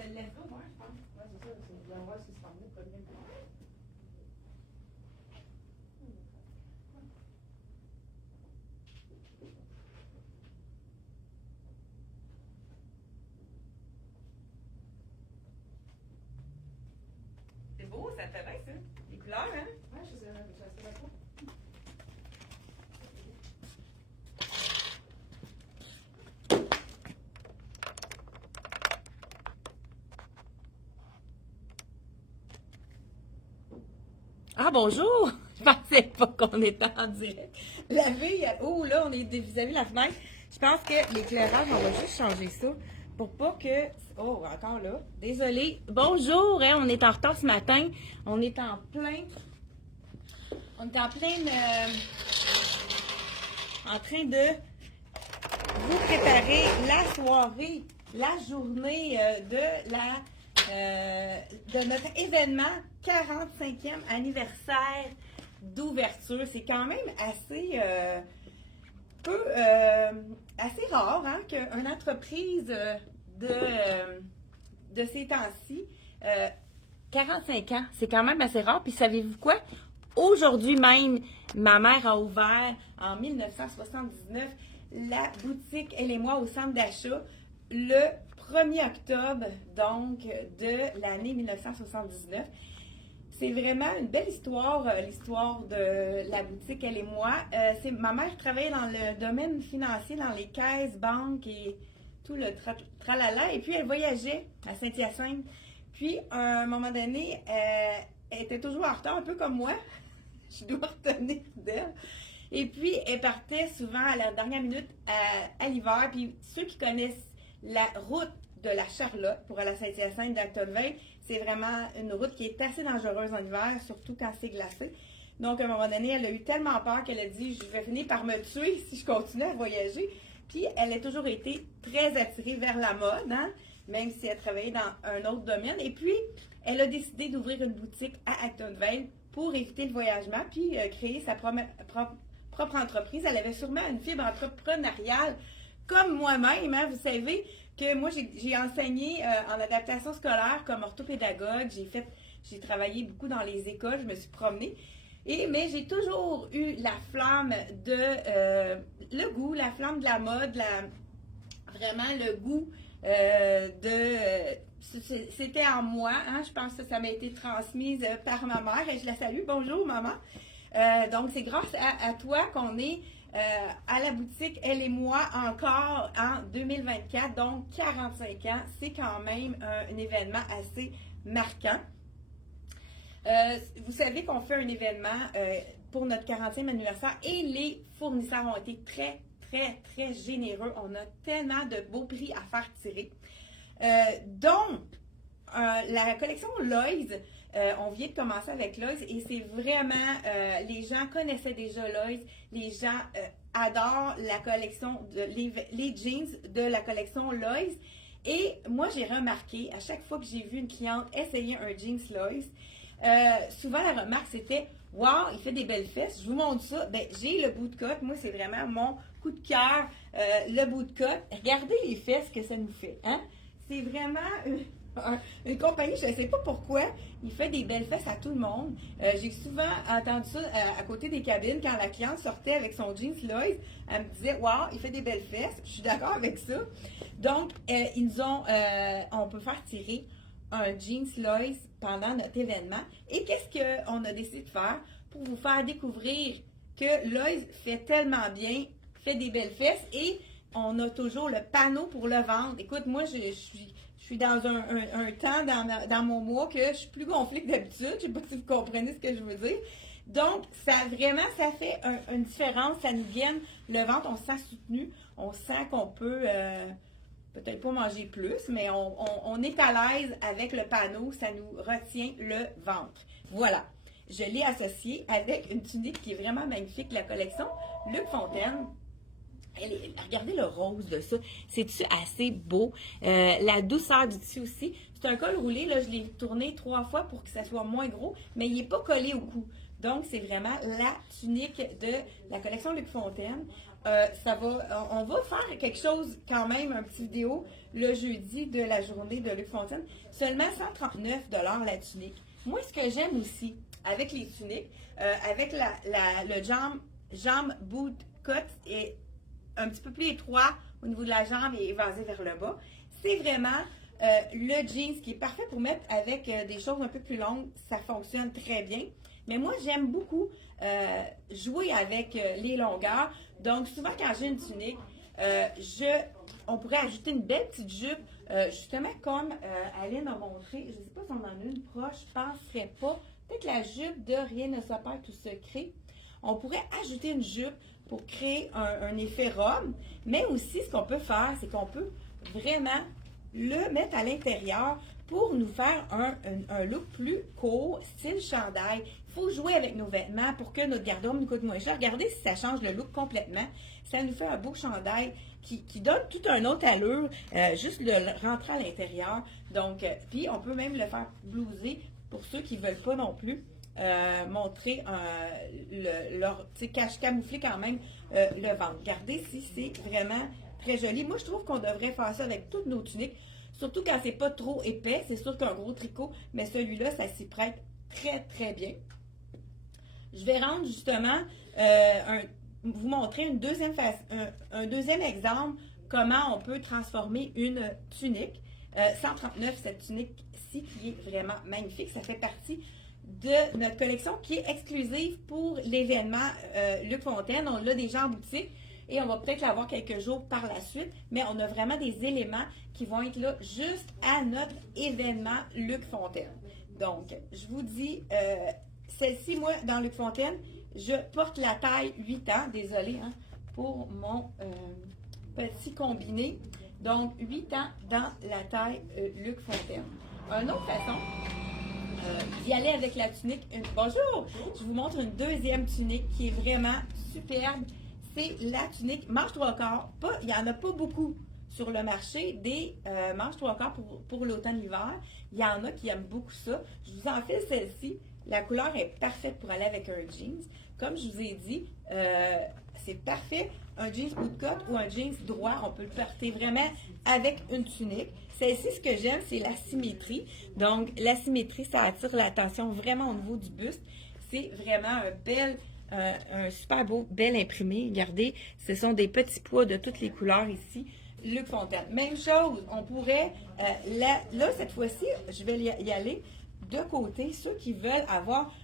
Je le laisse là, moi, je pense. Ouais, c'est ça. Je vais voir si c'est pas mieux comme bien. C'est beau, ça te fait bien, ça. Les couleurs, hein? Ouais, je sais pas. Ah, bonjour! Je pensais pas qu'on était en direct. La vie, oh là, on est vis-à-vis de la fenêtre. Je pense que l'éclairage, on va juste changer ça pour pas que... Oh, encore là. Désolée. Bonjour, hein, on est en retard ce matin. On est en plein... On est en pleine... en train de vous préparer la soirée, la journée de notre événement 45e anniversaire d'ouverture. C'est quand même assez assez rare, hein, qu'une entreprise de ces temps-ci, 45 ans, c'est quand même assez rare. Puis savez-vous quoi? Aujourd'hui même, ma mère a ouvert en 1979 la boutique Elle et moi au centre d'achat le 1er octobre, donc, de l'année 1979. C'est vraiment une belle histoire, l'histoire de la boutique Elle et moi. Ma mère travaillait dans le domaine financier, dans les caisses, banques et tout le tralala. Et puis, elle voyageait à Saint-Hyacinthe. Puis, à un moment donné, elle était toujours en retard, un peu comme moi. Je dois retenir d'elle. Et puis, elle partait souvent à la dernière minute à l'hiver. Puis, ceux qui connaissent la route de la Charlotte pour aller à Saint-Hyacinthe d'Actonville, c'est vraiment une route qui est assez dangereuse en hiver, surtout quand c'est glacé. Donc, à un moment donné, elle a eu tellement peur qu'elle a dit « Je vais finir par me tuer si je continue à voyager ». Puis, elle a toujours été très attirée vers la mode, hein, même si elle travaillait dans un autre domaine. Et puis, elle a décidé d'ouvrir une boutique à Actonville pour éviter le voyagement, puis créer sa propre entreprise. Elle avait sûrement une fibre entrepreneuriale comme moi-même, hein, vous savez que moi j'ai enseigné en adaptation scolaire comme orthopédagogue, j'ai travaillé beaucoup dans les écoles, je me suis promenée, mais j'ai toujours eu la flamme le goût, la flamme de la mode, vraiment le goût c'était en moi, hein, je pense que ça m'a été transmise par ma mère et je la salue. Bonjour maman. Donc c'est grâce à toi qu'on est à la boutique Elle et moi encore en 2024, donc 45 ans. C'est quand même un événement assez marquant. Vous savez qu'on fait un événement pour notre 40e anniversaire et les fournisseurs ont été très, très, très généreux. On a tellement de beaux prix à faire tirer. Donc, la collection Lois, on vient de commencer avec Lois et c'est vraiment, les gens connaissaient déjà Lois, les gens adorent la collection, les jeans de la collection Lois. Et moi, j'ai remarqué, à chaque fois que j'ai vu une cliente essayer un jeans Lois, souvent la remarque c'était « Wow, il fait des belles fesses, je vous montre ça. » Ben, j'ai le bout de cotte, moi c'est vraiment mon coup de cœur, le bout de cotte. Regardez les fesses que ça nous fait, hein? C'est vraiment une compagnie, je ne sais pas pourquoi, il fait des belles fesses à tout le monde. J'ai souvent entendu ça à côté des cabines quand la cliente sortait avec son jeans Lois. Elle me disait « Wow, il fait des belles fesses. » Je suis d'accord avec ça. Donc, on peut faire tirer un jeans Lois pendant notre événement. Et qu'est-ce qu'on a décidé de faire pour vous faire découvrir que Lois fait tellement bien, fait des belles fesses et on a toujours le panneau pour le vendre. Écoute, moi, je suis dans un temps dans mon mois que je suis plus gonflée que d'habitude. Je ne sais pas si vous comprenez ce que je veux dire. Donc, ça fait une différence. Ça nous vient le ventre. On se sent soutenu. On sent qu'on peut peut-être pas manger plus, mais on est à l'aise avec le panneau. Ça nous retient le ventre. Voilà. Je l'ai associé avec une tunique qui est vraiment magnifique, la collection Luc Fontaine. Regardez le rose de ça. C'est-tu assez beau? La douceur du tissu aussi. C'est un col roulé. Là, je l'ai tourné 3 fois pour que ça soit moins gros, mais il n'est pas collé au cou. Donc, c'est vraiment la tunique de la collection Luc Fontaine. On va faire quelque chose quand même, un petit vidéo, le jeudi de la journée de Luc Fontaine. Seulement 139 $ la tunique. Moi, ce que j'aime aussi avec les tuniques, avec le jambe boot cut est un petit peu plus étroit au niveau de la jambe et évasé vers le bas. C'est vraiment le jeans qui est parfait pour mettre avec des choses un peu plus longues. Ça fonctionne très bien. Mais moi, j'aime beaucoup jouer avec les longueurs. Donc, souvent, quand j'ai une tunique, on pourrait ajouter une belle petite jupe, justement comme Aline a montré. Je ne sais pas si on en a une proche, je ne penserais pas. Peut-être la jupe de Rien ne se perd, tout se crée. On pourrait ajouter une jupe pour créer un effet robe. Mais aussi, ce qu'on peut faire, c'est qu'on peut vraiment le mettre à l'intérieur pour nous faire un look plus court, style chandail. Il faut jouer avec nos vêtements pour que notre garde-robe nous coûte moins cher. Regardez si ça change le look complètement. Ça nous fait un beau chandail qui donne tout un autre allure, juste le rentrer à l'intérieur. Donc, puis on peut même le faire blouser pour ceux qui ne veulent pas non plus montrer camoufler quand même le ventre. Regardez si c'est vraiment très joli. Moi, je trouve qu'on devrait faire ça avec toutes nos tuniques, surtout quand c'est pas trop épais. C'est sûr qu'un gros tricot, mais celui-là, ça s'y prête très, très bien. Je vais rendre justement, vous montrer un deuxième exemple, comment on peut transformer une tunique. 139, cette tunique-ci qui est vraiment magnifique. Ça fait partie de notre collection qui est exclusive pour l'événement Luc Fontaine. On l'a déjà en boutique. Et on va peut-être l'avoir quelques jours par la suite, mais on a vraiment des éléments qui vont être là juste à notre événement Luc Fontaine. Donc, je vous dis, celle-ci, moi, dans Luc Fontaine, je porte la taille 8 ans. Désolée pour mon petit combiné. Donc, 8 ans dans la taille Luc Fontaine. Une autre façon d'y aller avec la tunique. Bonjour! Je vous montre une deuxième tunique qui est vraiment superbe. C'est la tunique manche 3/4. Il n'y en a pas beaucoup sur le marché des manches 3/4 pour l'automne-hiver. Il y en a qui aiment beaucoup ça. Je vous en fais celle-ci. La couleur est parfaite pour aller avec un jeans. Comme je vous ai dit, c'est parfait. Un jeans bootcut ou un jeans droit, on peut le porter vraiment avec une tunique. Celle-ci, ce que j'aime, c'est la symétrie. Donc, la symétrie, ça attire l'attention vraiment au niveau du buste. C'est vraiment un super beau, bel imprimé. Regardez, ce sont des petits pois de toutes les couleurs ici. Luc Fontaine. Même chose, on pourrait, là, cette fois-ci, je vais y aller de côté. Ceux qui veulent avoir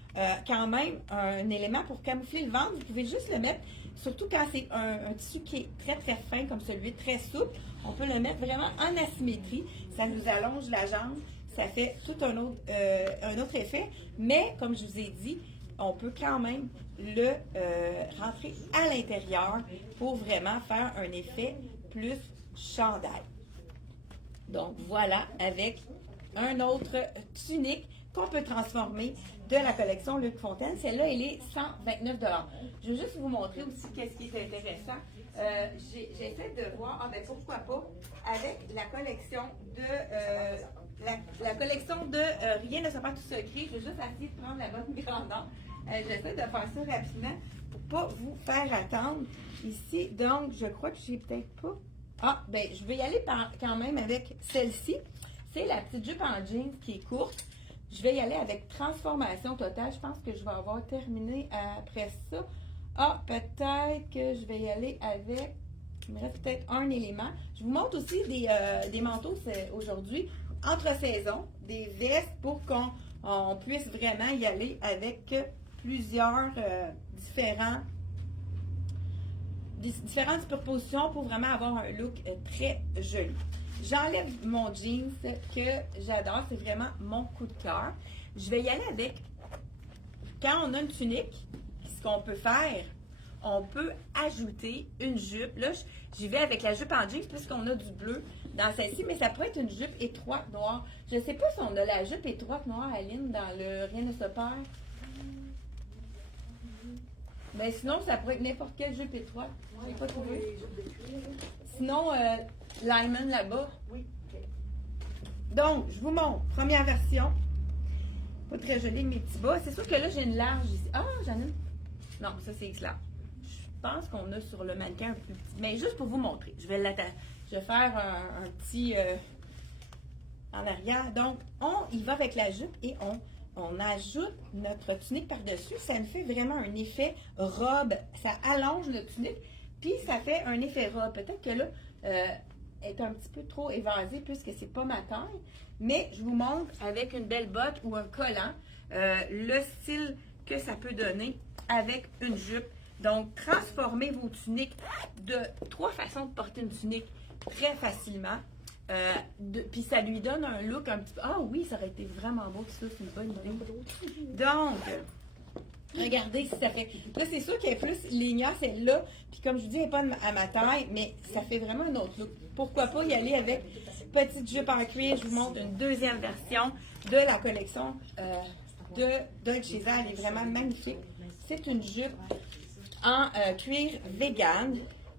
quand même un élément pour camoufler le ventre, vous pouvez juste le mettre, surtout quand c'est un tissu qui est très, très fin, comme celui, très souple, on peut le mettre vraiment en asymétrie. Ça nous allonge la jambe. Ça fait tout un autre effet. Mais, comme je vous ai dit, on peut quand même le rentrer à l'intérieur pour vraiment faire un effet plus chandail. Donc voilà, avec un autre tunique qu'on peut transformer de la collection Luc Fontaine. Celle-là, elle est 129 $. Je vais juste vous montrer aussi qu'est-ce qui est intéressant. J'essaie de voir, pourquoi pas, avec la collection de la collection de Rien ne se perd, tout se crée. Je vais juste essayer de prendre la bonne grandeur. J'essaie de faire ça rapidement pour ne pas vous faire attendre ici. Donc, je crois que j'ai peut-être pas. Je vais y aller quand même avec celle-ci. C'est la petite jupe en jeans qui est courte. Je vais y aller avec transformation totale. Je pense que je vais avoir terminé après ça. Peut-être que je vais y aller avec. Il me reste peut-être un élément. Je vous montre aussi des manteaux aujourd'hui, entre saisons, des vestes pour qu'on puisse vraiment y aller avec plusieurs différentes superpositions pour vraiment avoir un look très joli. J'enlève mon jeans que j'adore, c'est vraiment mon coup de cœur. Je vais y aller avec, quand on a une tunique, ce qu'on peut faire, on peut ajouter une jupe. Là, j'y vais avec la jupe en jeans puisqu'on a du bleu dans celle-ci, mais ça pourrait être une jupe étroite noire. Je ne sais pas si on a la jupe étroite noire, Aline, dans le Rien ne se perd. Mais sinon, ça pourrait être n'importe quelle jupe étroite. Je n'ai pas trouvé. Sinon, Lyman là-bas. Oui. Donc, je vous montre. Première version. Pas très joli mes petits bas. C'est sûr que là, j'ai une large ici. Ah, j'en ai. Non, ça, c'est X-large. Je pense qu'on a sur le mannequin un plus petit. Mais juste pour vous montrer. Je vais faire un petit en arrière. Donc, on y va avec la jupe et on ajoute notre tunique par-dessus. Ça nous fait vraiment un effet robe. Ça allonge notre tunique. Puis, ça fait un effet robe. Peut-être que là, est un petit peu trop évasée puisque c'est pas ma taille. Mais je vous montre avec une belle botte ou un collant le style que ça peut donner avec une jupe. Donc, transformez vos tuniques de 3 façons de porter une tunique très facilement. Puis ça lui donne un look un petit peu... Ah oui, ça aurait été vraiment beau, ça, c'est une bonne idée. Donc, regardez si ça fait... Là, c'est sûr qu'elle est plus lignée, celle-là. Puis comme je vous dis, elle n'est pas à ma taille, mais ça fait vraiment un autre look. Pourquoi pas y aller avec petite jupe en cuir. Je vous montre une deuxième version de la collection de Dolce Vita. Elle est vraiment magnifique. C'est une jupe en cuir vegan.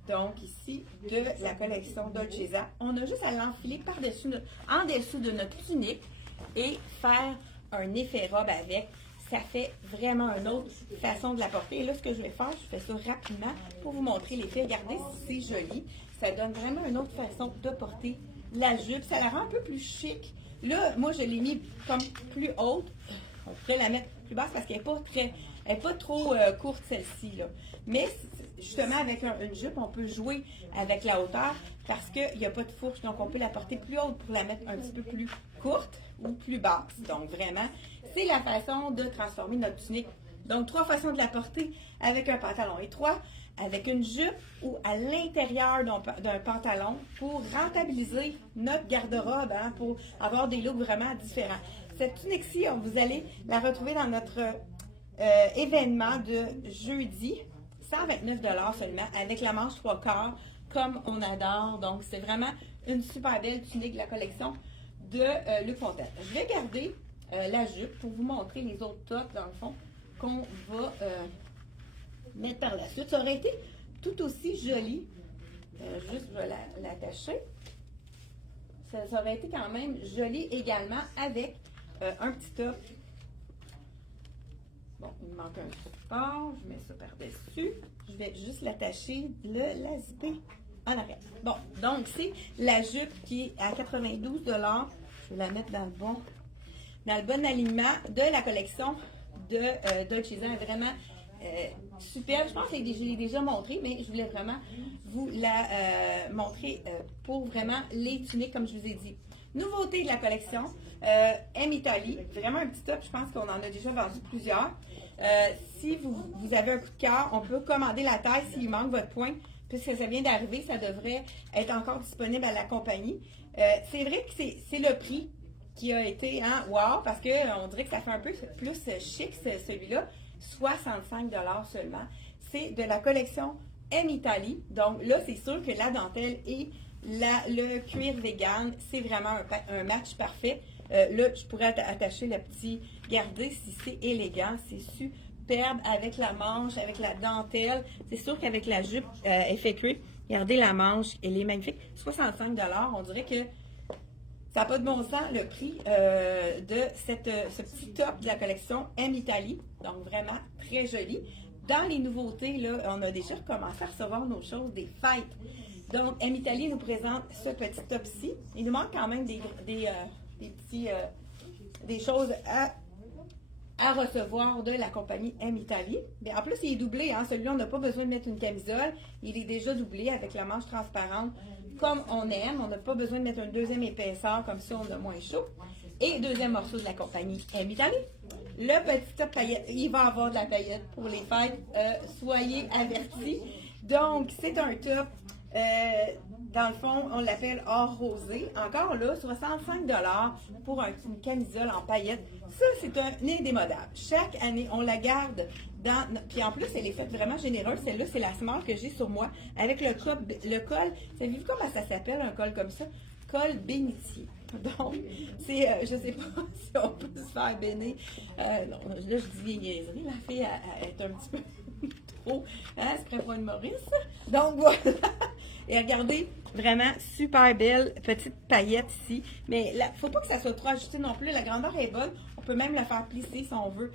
Donc ici, de la collection Dolce Vita. On a juste à l'enfiler par-dessus, en dessous de notre tunique et faire un effet robe avec. Ça fait vraiment une autre façon de la porter. Et là, ce que je vais faire, je fais ça rapidement pour vous montrer l'effet. Regardez si c'est joli. Ça donne vraiment une autre façon de porter la jupe. Ça la rend un peu plus chic. Là, moi, je l'ai mis comme plus haute. On pourrait la mettre plus basse parce qu'elle n'est pas trop courte, celle-ci, là. Mais justement, avec une jupe, on peut jouer avec la hauteur parce qu'il n'y a pas de fourche. Donc, on peut la porter plus haute pour la mettre un petit peu plus courte ou plus basse. Donc, vraiment, c'est la façon de transformer notre tunique. Donc, 3 façons de la porter avec un pantalon étroit, avec une jupe ou à l'intérieur d'un pantalon pour rentabiliser notre garde-robe, hein, pour avoir des looks vraiment différents. Cette tunique-ci, vous allez la retrouver dans notre événement de jeudi, 129 $ seulement, avec la manche 3/4, comme on adore. Donc, c'est vraiment une super belle tunique de la collection de Luc Fontaine. Je vais garder la jupe pour vous montrer les autres tops, dans le fond, qu'on va mettre par la suite. Ça aurait été tout aussi joli. Juste, je vais l'attacher. Ça aurait été quand même joli également avec un petit top. Bon, il me manque un support. Je mets ça par-dessus. Je vais juste l'attacher, la zipper en arrière. Bon, donc c'est la jupe qui est à 92 $. Je vais la mettre dans le bon alignement de la collection de Dolce Vita. Vraiment superbe. Je pense que je l'ai déjà montré, mais je voulais vraiment vous la montrer pour vraiment les tuniques, comme je vous ai dit. Nouveauté de la collection, M Italie. Vraiment un petit top. Je pense qu'on en a déjà vendu plusieurs. Si vous avez un coup de cœur, on peut commander la taille s'il manque votre point. Puisque ça vient d'arriver, ça devrait être encore disponible à la compagnie. C'est vrai que c'est le prix qui a été, hein, wow, parce qu'on dirait que ça fait un peu plus chic, celui-là. 65 $ seulement. C'est de la collection M Italie. Donc là, c'est sûr que la dentelle et le cuir vegan, c'est vraiment un match parfait. Là, je pourrais attacher le petit gardé si c'est élégant. C'est superbe avec la manche, avec la dentelle. C'est sûr qu'avec la jupe effet cuir, regardez la manche, elle est magnifique. 65 $, on dirait que ça n'a pas de bon sens le prix de ce petit top de la collection M Italie. Donc vraiment très joli. Dans les nouveautés, là, on a déjà commencé à recevoir nos choses des fêtes. Donc M Italie nous présente ce petit top-ci. Il nous manque quand même des choses à recevoir de la compagnie M Italie. Mais en plus, il est doublé. Hein? Celui-là, on n'a pas besoin de mettre une camisole. Il est déjà doublé avec la manche transparente comme on aime. On n'a pas besoin de mettre une deuxième épaisseur, comme ça on a moins chaud. Et deuxième morceau de la compagnie M Italie. Le petit top paillette, il va avoir de la paillette pour les fêtes. Soyez avertis. Donc, c'est un top, dans le fond, on l'appelle or rosé. Encore là, 65 $ pour une camisole en paillettes. Ça, c'est un indémodable. Chaque année, on la garde dans... Puis en plus, elle est faite vraiment généreuse. Celle-là, c'est la smart que j'ai sur moi. Avec le col, savez-vous comment ça s'appelle, un col comme ça? Col bénitier. Donc, c'est, je sais pas si on peut se faire bénir. Non, là, je dis niaiserie. La fille, elle est un petit peu trop, hein, c'est près pour une Maurice. Donc, voilà. Et regardez, vraiment super belle petite paillette ici. Mais il ne faut pas que ça soit trop ajusté non plus. La grandeur est bonne. On peut même le faire plisser si on veut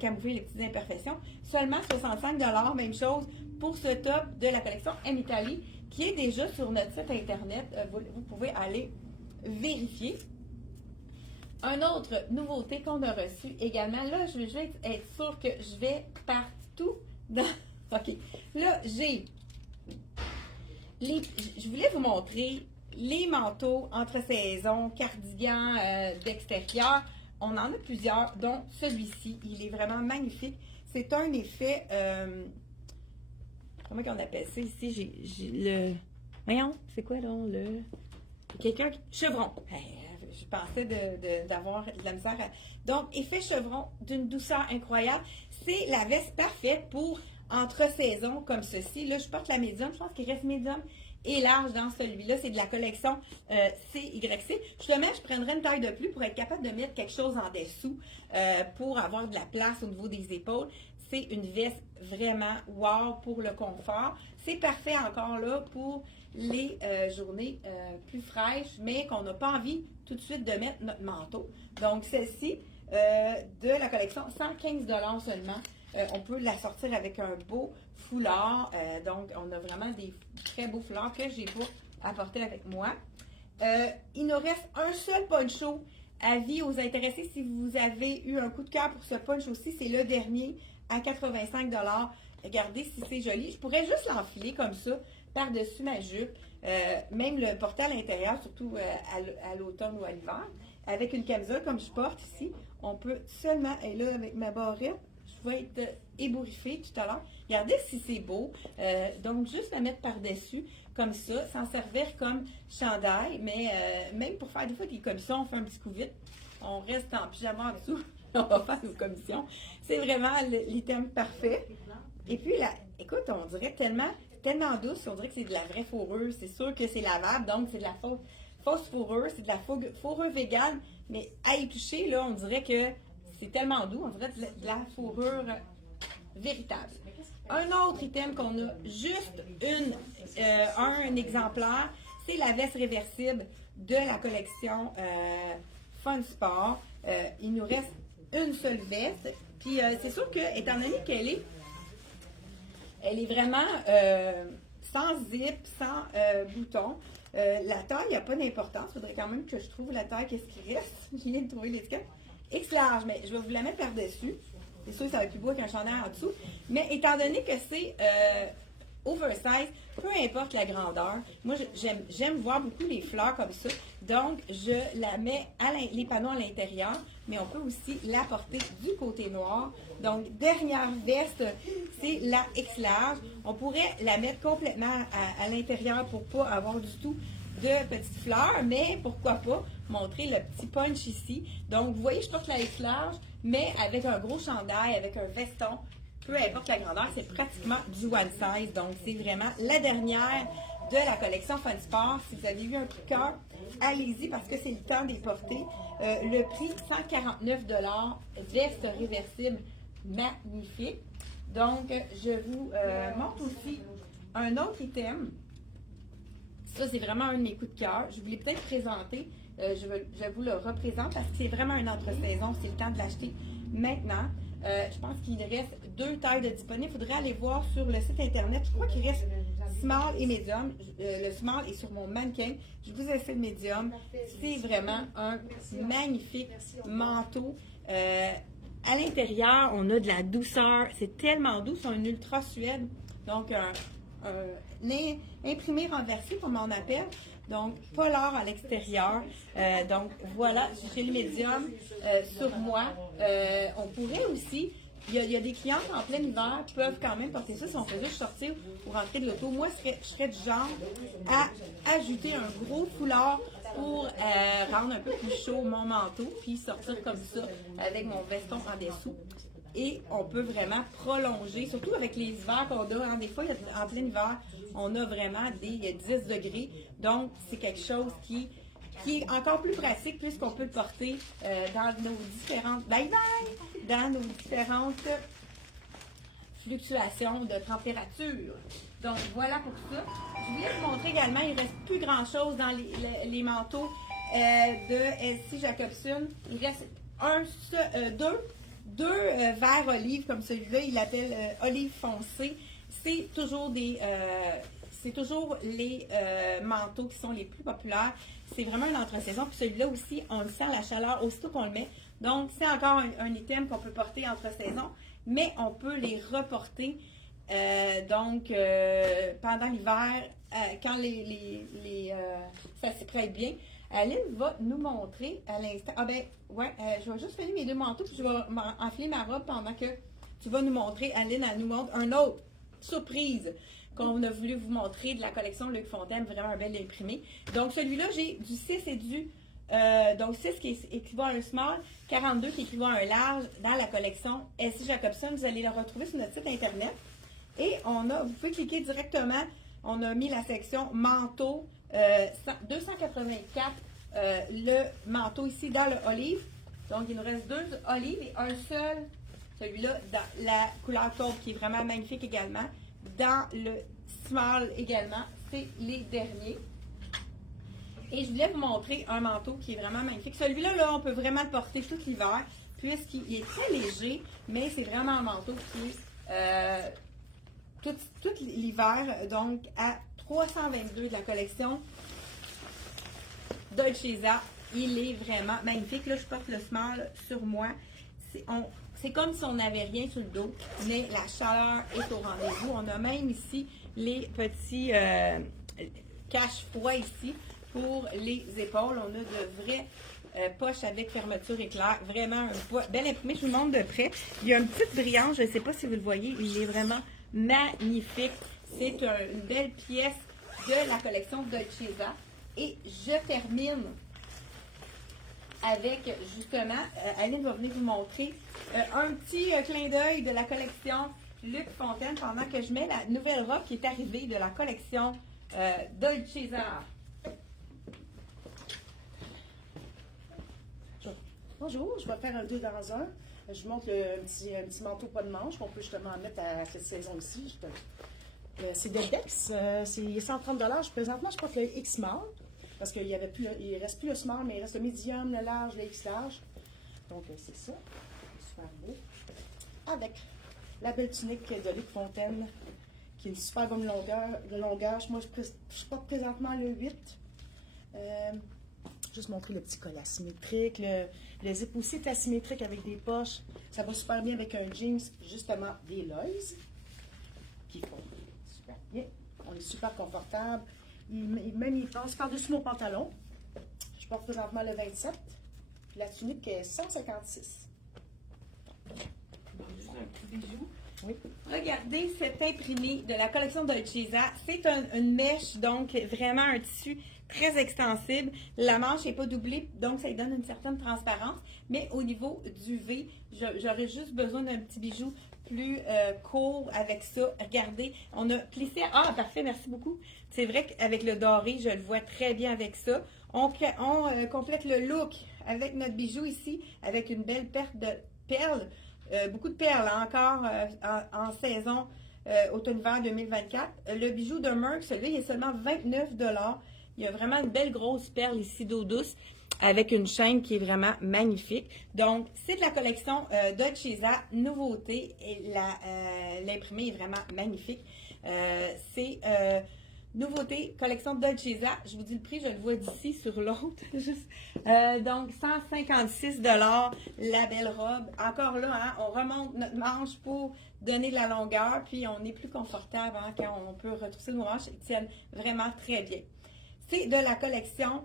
camoufler les petites imperfections. Seulement 65 $, même chose pour ce top de la collection M Italie qui est déjà sur notre site internet. Vous pouvez aller vérifier. Une autre nouveauté qu'on a reçue également, là, je vais être sûre que je vais partout dans... OK. Là, je voulais vous montrer les manteaux entre-saison, cardigans d'extérieur. On en a plusieurs, dont celui-ci. Il est vraiment magnifique. C'est un effet... comment on appelle ça ici? J'ai le... Voyons, c'est quoi là? Quelqu'un qui... Chevron. Je pensais d'avoir de la misère. Donc, effet chevron d'une douceur incroyable. C'est la veste parfaite pour entre-saison comme ceci. Là, je porte la médium. Je pense qu'il reste médium et large dans celui-là. C'est de la collection CYC. Justement, je prendrais une taille de plus pour être capable de mettre quelque chose en dessous pour avoir de la place au niveau des épaules. C'est une veste vraiment wow pour le confort. C'est parfait encore là pour les journées plus fraîches, mais qu'on n'a pas envie tout de suite de mettre notre manteau. Donc, celle-ci, de la collection, 115 $ seulement. On peut la sortir avec un beau foulard. Donc, on a vraiment des très beaux foulards que j'ai pas apporté avec moi. Il nous reste un seul poncho. Avis aux intéressés, si vous avez eu un coup de cœur pour ce punch aussi, c'est le dernier à 85 $. Regardez si c'est joli. Je pourrais juste l'enfiler comme ça par-dessus ma jupe. Même le porter à l'intérieur, surtout à l'automne ou à l'hiver. Avec une camisole comme je porte ici, on peut seulement, et là avec ma barrette, je vais être ébouriffée tout à l'heure. Regardez si c'est beau. Donc juste la mettre par-dessus comme ça, s'en servir comme chandail, mais même pour faire des fois des commissions, on fait un petit coup vite. On reste en pyjama en dessous, on va faire nos commissions. C'est vraiment l'item parfait. Et puis là, écoute, on dirait tellement douce, on dirait que c'est de la vraie fourrure. C'est sûr que c'est lavable, donc c'est de la fausse fourrure, c'est de la fourrure végane, mais à éplucher, là, on dirait que c'est tellement doux, on dirait de la fourrure véritable. Un autre item qu'on a juste un exemplaire, c'est la veste réversible de la collection Fun Sport. Il nous reste une seule veste. Puis c'est sûr que, étant donné qu'elle est vraiment sans zip, sans bouton, la taille n'a pas d'importance. Il faudrait quand même que je trouve la taille, qu'est-ce qui reste. Je viens de trouver l'étiquette. X large, mais je vais vous la mettre par-dessus. C'est sûr que ça va être plus beau qu'un chandail en dessous. Mais étant donné que c'est oversize, peu importe la grandeur, moi j'aime voir beaucoup les fleurs comme ça. Donc, je la mets les panneaux à l'intérieur, mais on peut aussi la porter du côté noir. Donc, dernière veste, c'est la X large. On pourrait la mettre complètement à l'intérieur pour pas avoir du tout de petites fleurs, mais pourquoi pas montrer le petit punch ici. Donc, vous voyez, je porte la X large, mais avec un gros chandail, avec un veston, peu importe la grandeur, c'est pratiquement du one size. Donc, c'est vraiment la dernière de la collection Fun Sport. Si vous avez eu un coup de cœur, allez-y parce que c'est le temps des porter. Le prix, 149 $, veste réversible magnifique. Donc, je vous montre aussi un autre item. Ça, c'est vraiment un de mes coups de cœur. Je voulais peut-être présenter. Je vous le représente parce que c'est vraiment une entre-saison. C'est le temps de l'acheter maintenant. Je pense qu'il reste 2 tailles de disponibles. Il faudrait aller voir sur le site internet. Je crois qu'il reste small et medium. Le small est sur mon mannequin. Je vous ai fait le medium. C'est vraiment un magnifique manteau. À l'intérieur, on a de la douceur. C'est tellement doux. C'est un ultra suède. Donc, imprimé renversé, comme on appelle. Donc, polar à l'extérieur. Donc, voilà, j'ai le médium sur moi. On pourrait aussi, il y a des clientes en plein hiver qui peuvent quand même porter ça si on faisait juste sortir ou rentrer de l'auto. Moi, je serais du genre à ajouter un gros foulard pour rendre un peu plus chaud mon manteau, puis sortir comme ça avec mon veston en dessous. Et on peut vraiment prolonger, surtout avec les hivers qu'on a. Hein, des fois, en plein hiver, on a vraiment des 10 degrés. Donc, c'est quelque chose qui est encore plus pratique puisqu'on peut le porter dans nos différentes fluctuations de température. Donc, voilà pour ça. Je voulais vous montrer également, il ne reste plus grand-chose dans les manteaux de Elsie Jacobson. Il reste deux verres olive comme celui-là, il l'appelle olive foncée. C'est toujours les manteaux qui sont les plus populaires. C'est vraiment un entre-saison. Puis celui-là aussi, on le sent la chaleur aussitôt qu'on le met. Donc, c'est encore un item qu'on peut porter entre saisons, mais on peut les reporter pendant l'hiver, quand ça se prête bien. Aline va nous montrer à l'instant. Ah ben, ouais, je vais juste finir mes deux manteaux, puis je vais enfiler ma robe pendant que tu vas nous montrer. Aline, elle nous montre un autre surprise qu'on a voulu vous montrer de la collection Luc Fontaine, vraiment un bel imprimé. Donc, celui-là, j'ai du 6 et du... donc, 6 qui équivaut à un small, 42 qui équivaut à un large dans la collection S.C. Jacobson. Vous allez le retrouver sur notre site internet. Et vous pouvez cliquer directement. On a mis la section manteau 284, le manteau ici dans le olive. Donc, il nous reste deux olives et un seul, celui-là, dans la couleur taupe qui est vraiment magnifique également. Dans le small également, c'est les derniers. Et je voulais vous montrer un manteau qui est vraiment magnifique. Celui-là, là, on peut vraiment le porter tout l'hiver, puisqu'il est très léger, mais c'est vraiment un manteau qui tout l'hiver, donc à 322 de la collection Dolcezza. Il est vraiment magnifique. Là, je porte le small sur moi. C'est comme si on n'avait rien sur le dos, mais la chaleur est au rendez-vous. On a même ici les petits cache-froids ici pour les épaules. On a de vraies poches avec fermeture éclair. Vraiment un bel imprimé. Je vous montre de près. Il y a une petite brillance. Je ne sais pas si vous le voyez. Il est vraiment magnifique. C'est une belle pièce de la collection Dolcezza. Et je termine avec, justement, Aline va venir vous montrer un petit clin d'œil de la collection Luc Fontaine pendant que je mets la nouvelle robe qui est arrivée de la collection Dolcezza. Bonjour, je vais faire un 2 dans 1. Je vous montre un petit manteau pas de manche qu'on peut justement mettre à cette saison-ci. C'est Deltex, c'est 130 $. Présentement, je porte le X small parce qu'il ne reste plus le small, mais il reste le medium, le large, le X large. Donc, c'est ça. C'est super beau. Avec la belle tunique de Luc Fontaine qui est une super bonne longueur. Moi, je porte présentement le 8. Juste montrer le petit collet asymétrique. Le zip aussi est asymétrique avec des poches. Ça va super bien avec un jeans, justement, des Lois qui font super bien. On est super confortable. Même il passe par-dessus mon pantalon. Je porte présentement le 27. Puis la tunique est 156. Juste un petit bijou. Oui. Regardez cet imprimé de la collection Dolcezza. C'est une mèche, donc vraiment un tissu très extensible. La manche n'est pas doublée, donc ça lui donne une certaine transparence. Mais au niveau du V, j'aurais juste besoin d'un petit bijou plus court avec ça. Regardez, on a plissé. Ah, parfait, merci beaucoup. C'est vrai qu'avec le doré, je le vois très bien avec ça. On complète le look avec notre bijou ici, avec une belle perte de perles. Beaucoup de perles encore en saison automne-hiver 2024. Le bijou de Merck, celui-là, il est seulement 29 $. Il y a vraiment une belle grosse perle ici d'eau douce avec une chaîne qui est vraiment magnifique. Donc, c'est de la collection Dolcezza, nouveauté. Et l'imprimé est vraiment magnifique. C'est nouveauté, collection Dolcezza. Je vous dis le prix, je le vois d'ici sur l'autre. Donc, 156 $, la belle robe. Encore là, hein, on remonte notre manche pour donner de la longueur. Puis, on est plus confortable hein, quand on peut retrousser nos manches. Ils tiennent vraiment très bien. C'est de la collection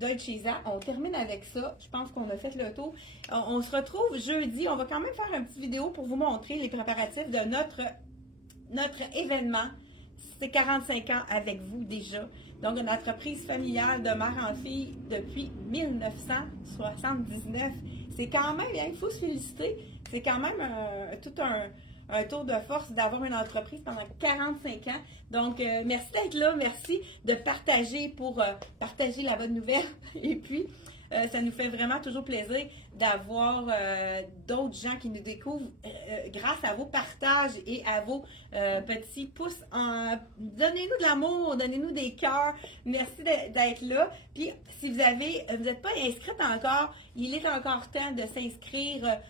Dolcezza. On termine avec ça. Je pense qu'on a fait le tour. On se retrouve jeudi. On va quand même faire une petite vidéo pour vous montrer les préparatifs de notre événement. C'est 45 ans avec vous déjà. Donc, une entreprise familiale de mère en fille depuis 1979. C'est quand même, il faut se féliciter. C'est quand même tout un tour de force d'avoir une entreprise pendant 45 ans. Donc, merci d'être là. Merci de partager pour partager la bonne nouvelle. Et puis, Ça nous fait vraiment toujours plaisir d'avoir d'autres gens qui nous découvrent grâce à vos partages et à vos petits pouces. Donnez-nous de l'amour, donnez-nous des cœurs. Merci d'être là. Puis, si vous n'êtes pas inscrite encore, il est encore temps de s'inscrire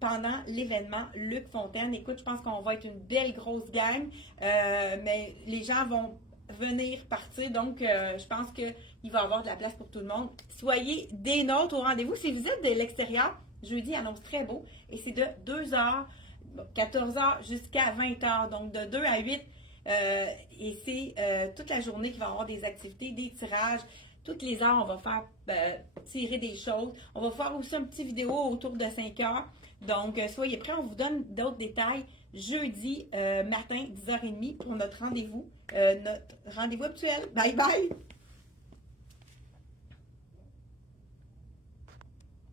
pendant l'événement Luc Fontaine. Écoute, je pense qu'on va être une belle grosse gang, mais les gens vont venir partir, donc je pense qu'il va y avoir de la place pour tout le monde. Soyez des nôtres au rendez-vous. Si vous êtes de l'extérieur, jeudi annonce très beau, et c'est de 2h, 14h jusqu'à 20h, donc de 2 à 8, et c'est toute la journée qu'il va y avoir des activités, des tirages. Toutes les heures, on va faire tirer des choses. On va faire aussi un petit vidéo autour de 5 heures. Donc, soyez prêts, on vous donne d'autres détails jeudi matin, 10h30 pour notre rendez-vous habituel. Bye bye!